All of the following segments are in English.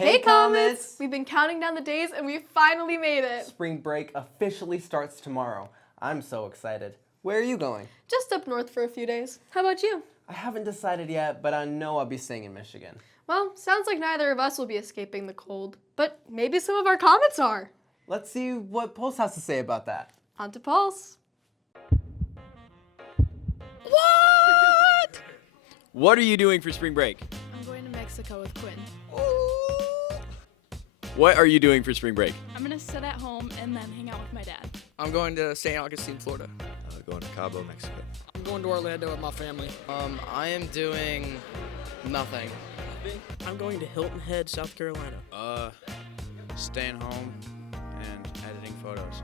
Hey Comets! We've been counting down the days and we finally made it. Spring break officially starts tomorrow. I'm so excited. Where are you going? Just up north for a few days. How about you? I haven't decided yet, but I know I'll be staying in Michigan. Well, sounds like neither of us will be escaping the cold, but maybe some of our Comets are. Let's see what Pulse has to say about that. On to Pulse. What? What are you doing for spring break? I'm going to Mexico with Quinn. What are you doing for spring break? I'm going to sit at home and then hang out with my dad. I'm going to St. Augustine, Florida. Going to Cabo, Mexico. I'm going to Orlando with my family. I am doing nothing. I'm going to Hilton Head, South Carolina. Staying home and editing photos.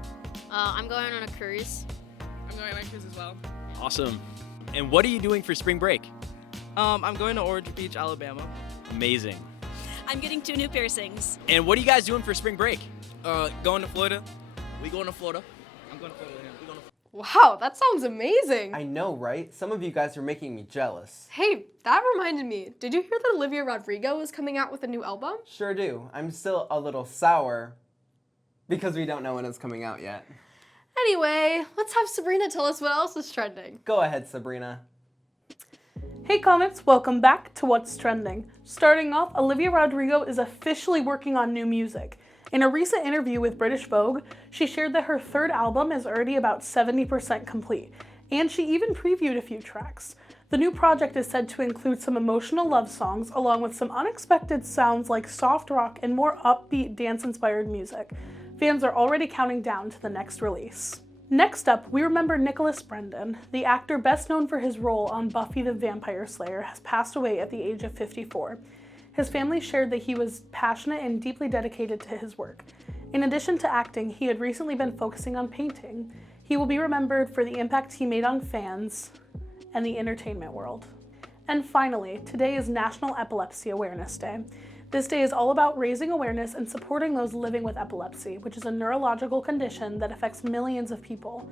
I'm going on a cruise. I'm going on a cruise as well. Awesome. And what are you doing for spring break? I'm going to Orange Beach, Alabama. Amazing. I'm getting 2 new piercings. And what are you guys doing for spring break? Going to Florida. We going to Florida. I'm going to Florida. We going to Wow, that sounds amazing. I know, right? Some of you guys are making me jealous. Hey, that reminded me. Did you hear that Olivia Rodrigo is coming out with a new album? Sure do. I'm still a little sour because we don't know when it's coming out yet. Anyway, let's have Sabrina tell us what else is trending. Go ahead, Sabrina. Hey Comets, welcome back to What's Trending. Starting off, Olivia Rodrigo is officially working on new music. In a recent interview with British Vogue, she shared that her third album is already about 70% complete, and she even previewed a few tracks. The new project is said to include some emotional love songs, along with some unexpected sounds like soft rock and more upbeat dance-inspired music. Fans are already counting down to the next release. Next up, we remember Nicholas Brendon. The actor best known for his role on Buffy the Vampire Slayer has passed away at the age of 54. His family shared that he was passionate and deeply dedicated to his work. In addition to acting, he had recently been focusing on painting. He will be remembered for the impact he made on fans and the entertainment world. And finally, today is National Epilepsy Awareness Day. This day is all about raising awareness and supporting those living with epilepsy, which is a neurological condition that affects millions of people.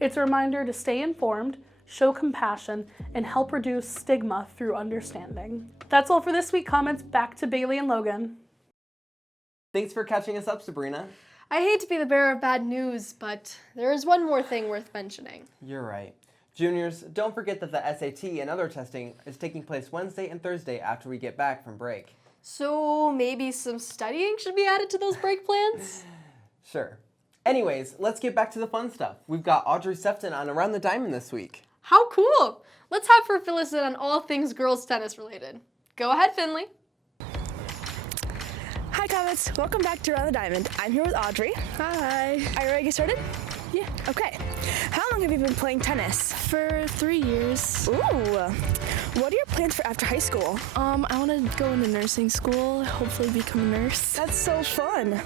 It's a reminder to stay informed, show compassion, and help reduce stigma through understanding. That's all for this week, Comets. Back to Bailey and Logan. Thanks for catching us up, Sabrina. I hate to be the bearer of bad news, but there is one more thing worth mentioning. You're right. Juniors, don't forget that the SAT and other testing is taking place Wednesday and Thursday after we get back from break. So maybe some studying should be added to those break plans? Sure. Anyways, let's get back to the fun stuff. We've got Audrey Sefton on Around the Diamond this week. How cool! Let's have her fill us in on all things girls tennis related. Go ahead, Finley. Hi Comets, welcome back to Around the Diamond. I'm here with Audrey. Hi. Are you ready to get started? Yeah. Okay. How long have you been playing tennis? For 3 years. Ooh. What are your plans for after high school? I want to go into nursing school, hopefully become a nurse. That's so fun.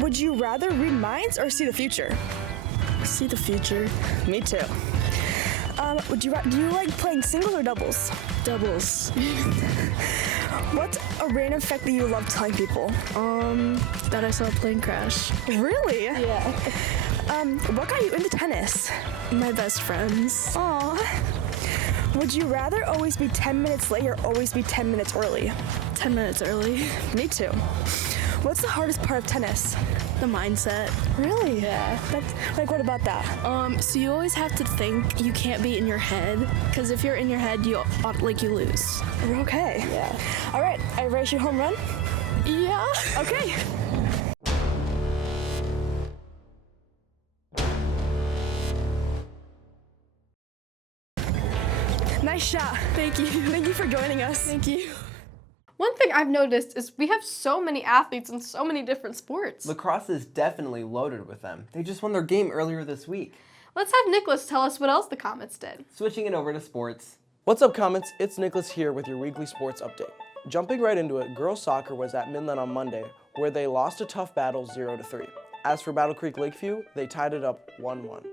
Would you rather read minds or see the future? See the future. Me too. Do you like playing singles or doubles? Doubles. What's a random fact that you love telling people? That I saw a plane crash. Really? Yeah. What got you into tennis? My best friends. Aw. Would you rather always be 10 minutes late or always be 10 minutes early? 10 minutes early. Me too. What's the hardest part of tennis? The mindset. Really? Yeah. What about that? So you always have to think. You can't be in your head, because if you're in your head, you lose. Okay. Yeah. All right. Are you ready to shoot home run? Yeah. Okay. Nice shot. Thank you. Thank you for joining us. Thank you. One thing I've noticed is we have so many athletes in so many different sports. Lacrosse is definitely loaded with them. They just won their game earlier this week. Let's have Nicholas tell us what else the Comets did. Switching it over to sports. What's up, Comets? It's Nicholas here with your weekly sports update. Jumping right into it, girls soccer was at Midland on Monday, where they lost a tough battle 0-3. As for Battle Creek Lakeview, they tied it up 1-1.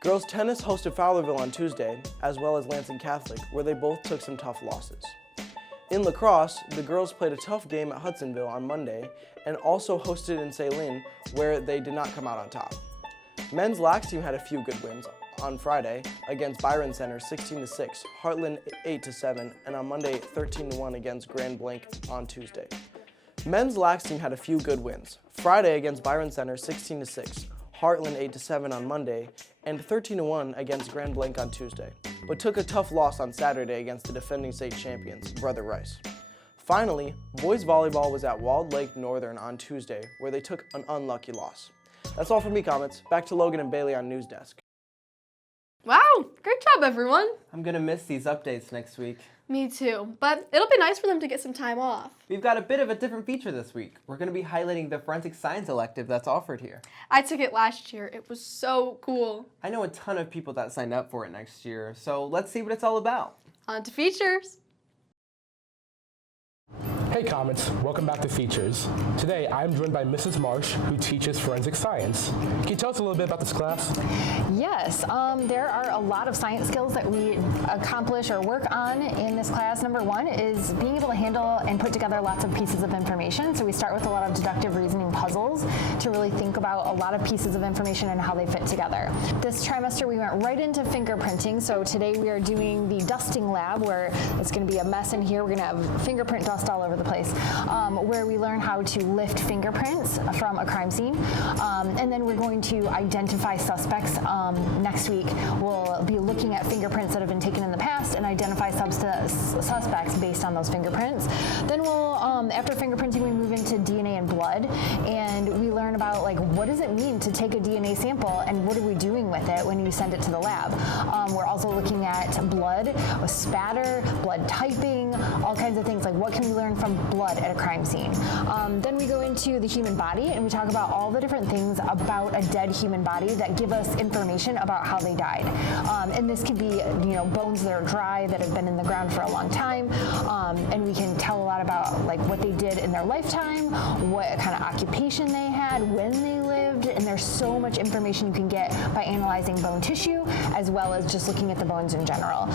Girls tennis hosted Fowlerville on Tuesday, as well as Lansing Catholic, where they both took some tough losses. In lacrosse, the girls played a tough game at Hudsonville on Monday and also hosted in Saline, where they did not come out on top. Men's lax team had a few good wins on Friday against Byron Center 16-6, Heartland 8-7, and on Monday 13-1 against Grand Blanc on Tuesday. Men's Lax team had a few good wins. Friday against Byron Center 16-6, Heartland 8-7 on Monday, and 13-1 against Grand Blanc on Tuesday, but took a tough loss on Saturday against the defending state champions, Brother Rice. Finally, boys volleyball was at Walled Lake Northern on Tuesday, where they took an unlucky loss. That's all from me, Comets. Back to Logan and Bailey on News Desk. Wow, great job, everyone. I'm gonna miss these updates next week. Me too, but it'll be nice for them to get some time off. We've got a bit of a different feature this week. We're gonna be highlighting the forensic science elective that's offered here. I took it last year. It was so cool. I know a ton of people that signed up for it next year, so let's see what it's all about. On to features. Hey Comets, welcome back to Features. Today I'm joined by Mrs. Marsh, who teaches forensic science. Can you tell us a little bit about this class? Yes, there are a lot of science skills that we accomplish or work on in this class. Number one is being able to handle and put together lots of pieces of information. So we start with a lot of deductive reasoning puzzles to really think about a lot of pieces of information and how they fit together. This trimester we went right into fingerprinting. So today we are doing the dusting lab, where it's going to be a mess in here. We're going to have fingerprint dust all over the place, where we learn how to lift fingerprints from a crime scene. And then we're going to identify suspects. Next week, we'll be looking at fingerprints that have been taken in the past and identify suspects based on those fingerprints. Then we'll, after fingerprinting, we move into DNA and blood, and we learn about what does it mean to take a DNA sample and what are we doing with it when you send it to the lab. We're also looking at blood, with spatter, blood typing, all kinds of things, like what can we learn from blood at a crime scene. Then we go into the human body, and we talk about all the different things about a dead human body that give us information about how they died. And this could be, bones that are dry, that have been in the ground for a long time, and we can tell a lot about what they did in their lifetime, what kind of occupation they had, when they lived, and there's so much information you can get by analyzing bone tissue, as well as just looking at the bones in general.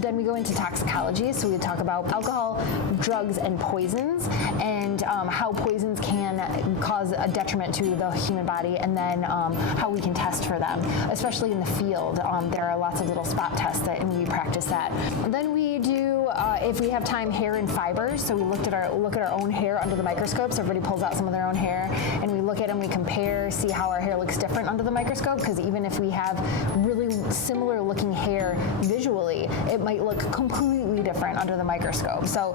Then we go into toxicology, so we talk about alcohol, drugs, and poisons, and how poisons can cause a detriment to the human body, and then how we can test for them, especially in the field. There are lots of little spot tests and we practice that. Then we do, if we have time, hair and fibers. So we look at our own hair under the microscope. So everybody pulls out some of their own hair, and we look at it and we compare, see how our hair looks different under the microscope. Because even if we have really similar looking hair visually, it might look completely different under the microscope. So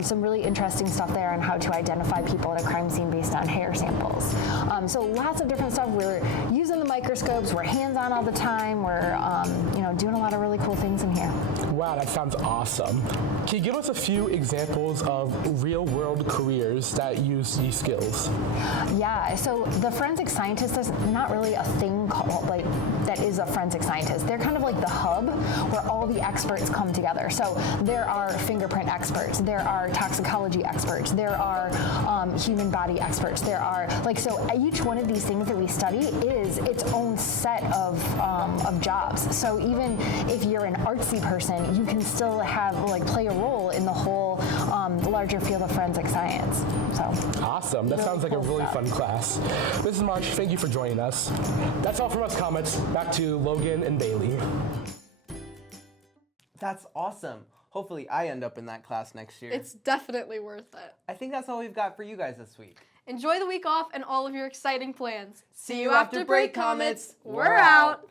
some really interesting stuff there on how to identify people at a crime scene based on hair samples. So lots of different stuff. We're using the microscopes. We're hands-on all the time. We're doing a lot of really cool things in here. Wow, that sounds awesome. Can you give us a few examples of real-world careers that use these skills? Yeah, so the forensic scientist, there's not really a thing called that is a forensic scientist. They're kind of like the hub where all the experts come together. So there are fingerprint experts, there are toxicology experts, there are human body experts, there are so each one of these things that we study is its own set of jobs. So even if you're an artsy person, you can still have play a role in the whole larger field of forensic science. So awesome. That sounds like a really fun class. Mrs. Marsh, thank you for joining us. That's all from us, Comets. Back to Logan and Bailey. That's awesome. Hopefully I end up in that class next year. It's definitely worth it. I think that's all we've got for you guys this week. Enjoy the week off and all of your exciting plans. See you after break, Comets. We're out.